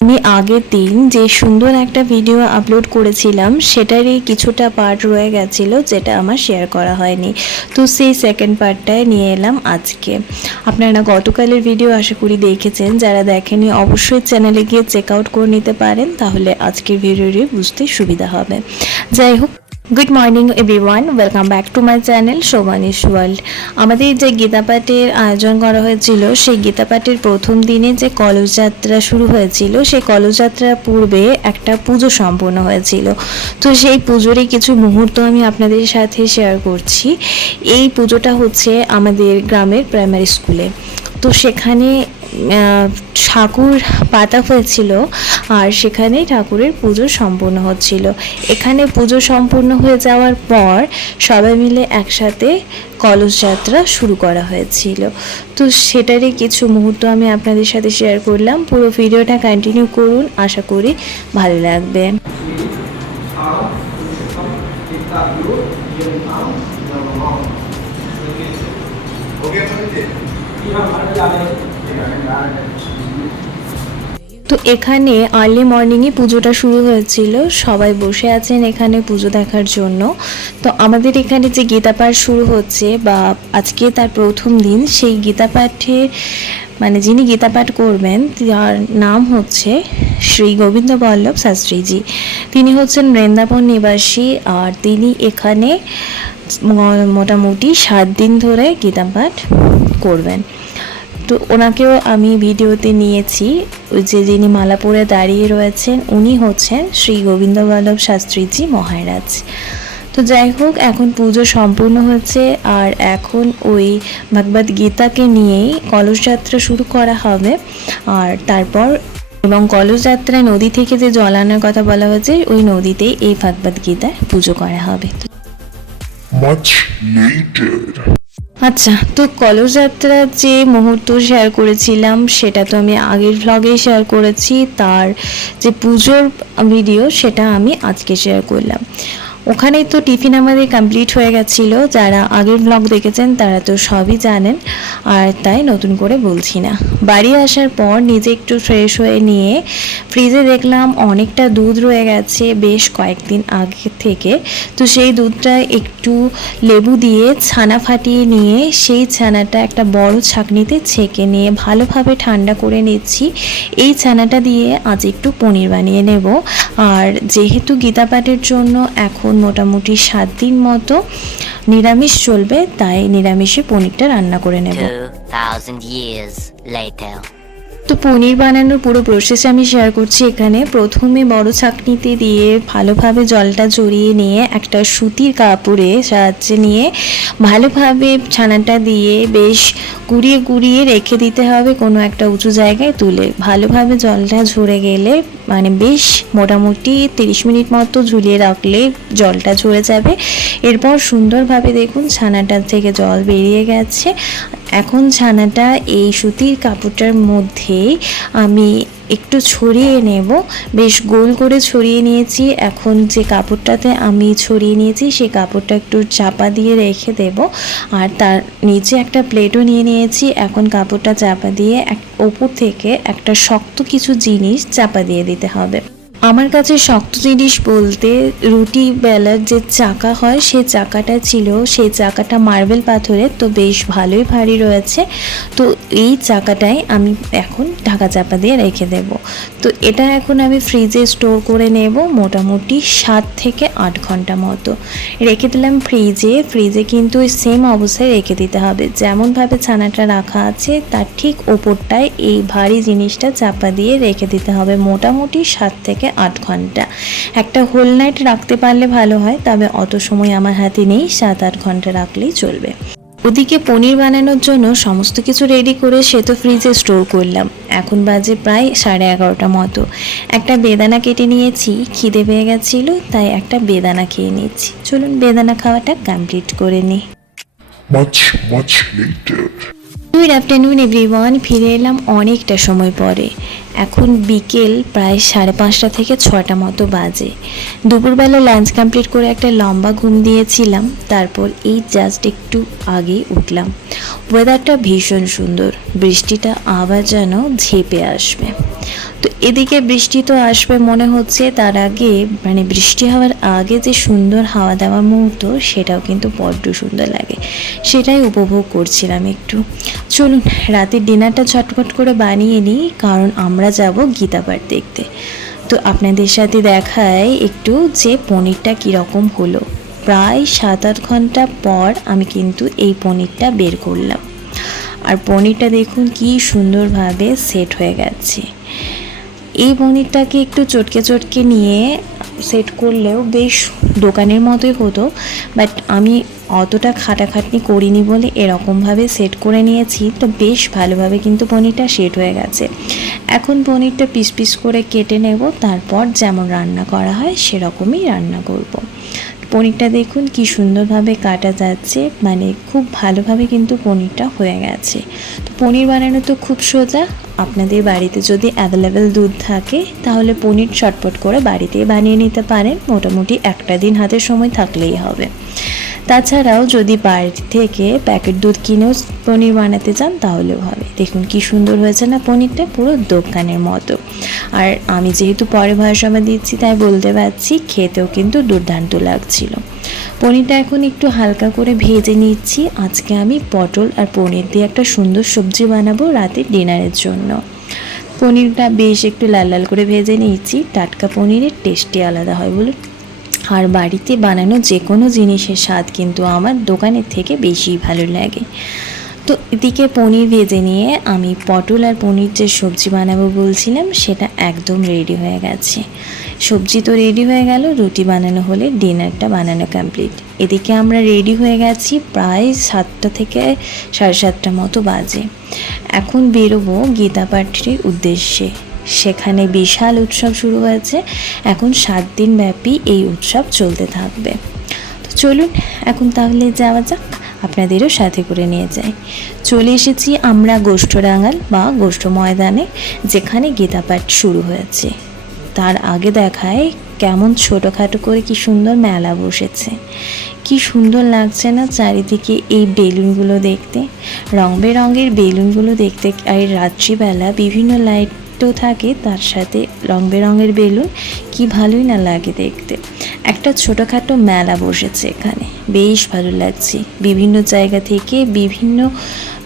আমি আগের দিন যে সুন্দর একটা ভিডিও আপলোড করেছিলাম সেটারই কিছুটা পার্ট রয়ে গেছিলো, যেটা আমার শেয়ার করা হয়নি। তো সেই সেকেন্ড পার্টটায় নিয়ে এলাম আজকে। আপনারা গতকালের ভিডিও আশা করি দেখেছেন, যারা দেখেনি অবশ্যই চ্যানেলে গিয়ে চেক আউট করে নিতে পারেন, তাহলে আজকের ভিডিওটি বুঝতে সুবিধা হবে। যাই হোক, good morning everyone, welcome back to my channel Shobhani's world. আমাদের যে গীতাপাঠের আয়োজন করা হয়েছিল, সেই গীতাপাঠের প্রথম দিনে যে কলস যাত্রা শুরু হয়েছিল, সেই কলস যাত্রার পূর্বে একটা পুজো সম্পন্ন হয়েছিল। তো সেই পুজোরই কিছু মুহূর্ত আমি আপনাদের সাথে শেয়ার করছি। এই পুজোটা হচ্ছে আমাদের গ্রামের প্রাইমারি স্কুলে। তো সেখানে ঠাকুর পাতা হয়েছিল আর সেখানেই ঠাকুরের পুজো সম্পন্ন হচ্ছিল। এখানে পুজো সম্পূর্ণ হয়ে যাওয়ার পর সবাই মিলে একসাথে কলস যাত্রা শুরু করা হয়েছিল। তো সেটারই কিছু মুহূর্ত আমি আপনাদের সাথে শেয়ার করলাম। পুরো ভিডিওটা কন্টিনিউ করুন, আশা করি ভালো লাগবে। তো এখানে আর্লি মর্নিংয়ে পুজোটা শুরু হয়েছিল, সবাই বসে আছেন এখানে পুজো দেখার জন্য। তো আমাদের এখানে যে গীতাপাঠ শুরু হচ্ছে, বা আজকে তার প্রথম দিন, সেই গীতাপাঠে যিনি গীতাপাঠ করবেন তার নাম হচ্ছে শ্রী গোবিন্দ বল্লভ শাস্ত্রীজি। তিনি হচ্ছেন বৃন্দাবন নিবাসী, আর তিনি এখানে মোটামুটি 7 দিন ধরে গীতাপাঠ করবেন। তো ওনাকেও আমি ভিডিওতে নিয়েছি। ওই যে যিনি মালা পরে দাঁড়িয়ে রয়েছেন, উনি হচ্ছেন শ্রী গোবিন্দ বল্লভ শাস্ত্রীজি মহারাজ। তো যাই হোক, এখন পুজো সম্পূর্ণ হচ্ছে, আর এখন ওই ভগবদ গীতাকে নিয়েই কলস যাত্রা শুরু করা হবে। আর তারপর এবং কলস যাত্রায় নদী থেকে যে জল আনার কথা বলা হয়েছে, ওই নদীতেই এই ভগবদ গীতায় পুজো করা হবে। আচ্ছা, তো কলস যাত্রার যে মুহূর্ত শেয়ার করেছিলাম সেটা তো আমি আগের ভ্লগেই শেয়ার করেছি। তার যে পুজোর ভিডিও সেটা আমি আজকে শেয়ার করলাম। ওখানেই তো টিফিন আমাদের কমপ্লিট হয়ে গেছিলো। যারা আগের ভ্লগ দেখেছেন তারা তো সবই জানেন, আর তাই নতুন করে বলছি না। বাড়ি আসার পর নিজে একটু ফ্রেশ হয়ে নিয়ে ফ্রিজে দেখলাম অনেকটা দুধ রয়ে গেছে বেশ কয়েকদিন আগে থেকে। তো সেই দুধটা একটু লেবু দিয়ে ছানা ফাটিয়ে নিয়ে সেই ছানাটা একটা বড় ছাঁকনিতে ছেঁকে নিয়ে ভালোভাবে ঠান্ডা করে নিচ্ছি। এই ছানাটা দিয়ে আজ একটু পনির বানিয়ে নেব। আর যেহেতু গীতাপাঠের জন্য এখন মোটামুটি 7 দিন মতো নিরামিষ চলবে, তাই নিরামিষে পনিরটা রান্না করে নেব। 2000 years later. তো পনির বানানোর পুরো প্রসেস আমি শেয়ার করছি এখানে। প্রথমে বড় ছাঁকনিতে দিয়ে ভালোভাবে জলটা ঝরিয়ে নিয়ে একটা সুতির কাপড়ে সাহায্যে নিয়ে ভালোভাবে ছানাটা দিয়ে বেশ গুঁড়িয়ে গুঁড়িয়ে রেখে দিতে হবে কোনো একটা উঁচু জায়গায় তুলে। ভালোভাবে জলটা ঝরে গেলে বেশ মোটামুটি 30 মিনিট মতো ঝুলিয়ে রাখলে জলটা ঝরে যাবে। এরপর সুন্দরভাবে দেখুন ছানাটা থেকে জল বেরিয়ে গেছে। এখন ছানাটা এই সুতির কাপড়টার মধ্যে আমি একটু ছড়িয়ে নেব। বেশ গোল করে ছড়িয়ে নিয়েছি। এখন যে কাপড়টাতে আমি ছড়িয়ে নিয়েছি সেই কাপড়টা একটু চাপা দিয়ে রেখে দেব। আর তার নিচে একটা প্লেটও নিয়ে নিয়েছি। এখন কাপড়টা চাপা দিয়ে ওপর থেকে একটা শক্ত কিছু জিনিস চাপা দিয়ে দিতে হবে। আমার কাছে শক্ত জিনিস বলতে রুটি বেলার যে চাকা হয় সেই চাকাটা ছিল। সেই চাকাটা মার্বেল পাথরের, তো বেশ ভালোই ভারী রয়েছে। তো এই চাকাটাই আমি এখন ঢাকা চাপা দিয়ে রেখে দেব। তো এটা এখন আমি ফ্রিজে স্টোর করে নেব মোটামুটি 7 থেকে 8 ঘন্টা মতো রেখে দিলাম ফ্রিজে। ফ্রিজে কিন্তু সেম অবস্থায় রেখে দিতে হবে, যেমনভাবে ছানাটা রাখা আছে তার ঠিক ওপরটায় এই ভারী জিনিসটা চাপা দিয়ে রেখে দিতে হবে মোটামুটি 7 থেকে 8 ঘন্টা। একটা হোল নাইট রাখতে পারলে ভালো হয়, তবে অত সময় আমার হাতে নেই, 7-8 ঘন্টা রাখলেই চলবে। ওদিকে পনির বানানোর জন্য সমস্ত কিছু রেডি করে সে তো ফ্রিজে স্টোর করলাম। এখন বাজে প্রায় 11:30 মতো। একটা বেদানা কেটে নিয়েছি, খিদে পেয়ে গেছিলো তাই একটা বেদানা খেয়ে নিচ্ছি। চলুন বেদানা খাওয়াটা কমপ্লিট করে নিই। গুড আফটারনুন এভরিওয়ান, ফিরে এলাম অনেকটা সময় পরে। এখন বিকেল প্রায় 5:30 থেকে 6টা মতো বাজে। দুপুরবেলা লাঞ্চ কমপ্লিট করে একটা লম্বা ঘুম দিয়েছিলাম, তারপর এই জাস্ট একটু আগে উঠলাম। ওয়েদারটা ভীষণ সুন্দর, বৃষ্টিটা আবার যেন ঝেঁপে আসবে। তো এদিকে বৃষ্টি তো আসবে মনে হচ্ছে, তার আগে মানে বৃষ্টি হওয়ার আগে যে সুন্দর হাওয়া দেওয়ার মুহূর্ত সেটাও কিন্তু বড্ড সুন্দর লাগে, সেটাই উপভোগ করছিলাম একটু। চলুন রাতের ডিনারটা ঝটপট করে বানিয়ে নিই, কারণ আমরা যাব গীতা পাঠ দেখতে। তো আপনাদের সাথে দেখায় একটু যে পনিরটা কীরকম হলো। প্রায় 7-8 ঘন্টা পর আমি কিন্তু এই পনিরটা বের করলাম, আর পনিরটা দেখুন কি সুন্দরভাবে সেট হয়ে গেছে। এই পনিরটাকে একটু চটকে চটকে নিয়ে সেট করলেও বেশ দোকানের মতোই হতো, বাট আমি অতটা খাটাখাটনি করিনি বলে এরকমভাবে সেট করে নিয়েছি। তো বেশ ভালোভাবে কিন্তু পনিরটা সেট হয়ে গেছে। এখন পনিরটা পিস পিস করে কেটে নেব, তারপর যেমন রান্না করা হয় সেরকমই রান্না করব। পনিরটা দেখুন কি সুন্দরভাবে কাটা যাচ্ছে, মানে খুব ভালোভাবে কিন্তু পনিরটা হয়ে গেছে। তো পনির বানানো তো খুব সোজা। আপনাদের বাড়িতে যদি অ্যাভেলেবেল দুধ থাকে তাহলে পনির চটপট করে বাড়িতেই বানিয়ে নিতে পারেন, মোটামুটি একটা দিন হাতে সময় থাকলেই হবে। তাছাড়াও যদি বাড়ি থেকে প্যাকেট দুধ কিনেও পনির বানাতে চান তাহলেও হবে। দেখুন কি সুন্দর হয়েছে না পনিরটা, পুরো দোকানের মতো। আর আমি যেহেতু পরে ভয়সভা দিচ্ছি তাই বলতে পারছি খেতেও কিন্তু দুর্দান্ত লাগছিল। পনিরটা এখন একটু হালকা করে ভেজে নিচ্ছি। আজকে আমি পটল আর পনির দিয়ে একটা সুন্দর সবজি বানাবো রাতের ডিনারের জন্য। পনিরটা বেশ একটু লাল লাল করে ভেজে নিচ্ছি। টাটকা পনিরের টেস্টই আলাদা হয় বলুন। আর বাড়িতে বানানো যে কোনো জিনিসের স্বাদ কিন্তু আমার দোকানের থেকে বেশি ভালো লাগে। তো এদিকে পনির ভেজে নিয়ে আমি পটল আর পনির যে সবজি বানাবো বলছিলাম সেটা একদম রেডি হয়ে গেছে। সবজি তো রেডি হয়ে গেল, রুটি বানানো হলে ডিনারটা বানানো কমপ্লিট। এদিকে আমরা রেডি হয়ে গেছি, প্রায় 7টা থেকে 7:30 মতো বাজে। এখন বেরোবো গীতা পাঠের উদ্দেশ্যে। সেখানে বিশাল উৎসব শুরু হয়েছে, এখন 7 দিন ব্যাপী এই উৎসব চলতে থাকবে। তো চলুন এখন তাহলে যাওয়া যাক, আপনাদেরও সাথে করে নিয়ে যাই। চলে এসেছি আমরা গোষ্ঠরাঙ্গাল বা গোষ্ঠ ময়দানে, যেখানে গীতা পাঠ শুরু হয়েছে। তার আগে দেখায় কেমন ছোটোখাটো করে কি সুন্দর মেলা বসেছে। কি সুন্দর লাগছে না চারিদিকে এই বেলুনগুলো দেখতে, রং বেরঙের বেলুনগুলো দেখতে। আর রাত্রিবেলা বিভিন্ন লাইটও থাকে তার সাথে রং বেরঙের বেলুন, কি ভালোই না লাগে দেখতে। একটা ছোটোখাটো মেলা বসেছে এখানে, বেশ ভালো লাগছে। বিভিন্ন জায়গা থেকে বিভিন্ন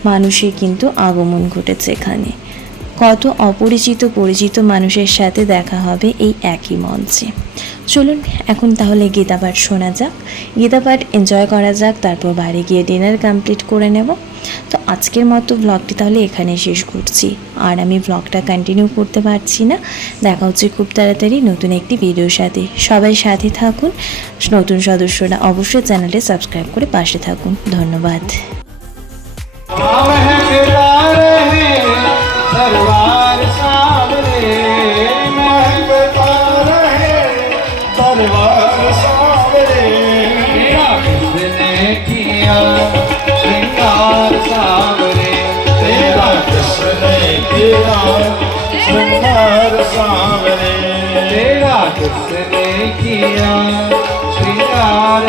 মানুষের কিন্তু আগমন ঘটেছে এখানে। কত অপরিচিত পরিচিত মানুষের সাথে দেখা হবে এই একই মঞ্চে। চলুন এখন তাহলে গীতা পাঠ শোনা যাক, গীতা পাঠ এনজয় করা যাক, তারপর বাড়ি গিয়ে ডিনার কমপ্লিট করে নেব। তো আজকের মতো ব্লগটি তাহলে এখানে শেষ করছি, আর আমি ব্লগটা কন্টিনিউ করতে পারছি না। দেখা হচ্ছে খুব তাড়াতাড়ি নতুন একটি ভিডিওর সাথে। সবাই সাথে থাকুন, নতুন সদস্যরা অবশ্যই চ্যানেলটি সাবস্ক্রাইব করে পাশে থাকুন। ধন্যবাদ। दरबार सामने महकता रहे, दरबार सामने तेरा किसने किया श्रृंगार सामने, तेरा किसने किया श्रृंगार सामने, तेरा किसने किया श्रृंगार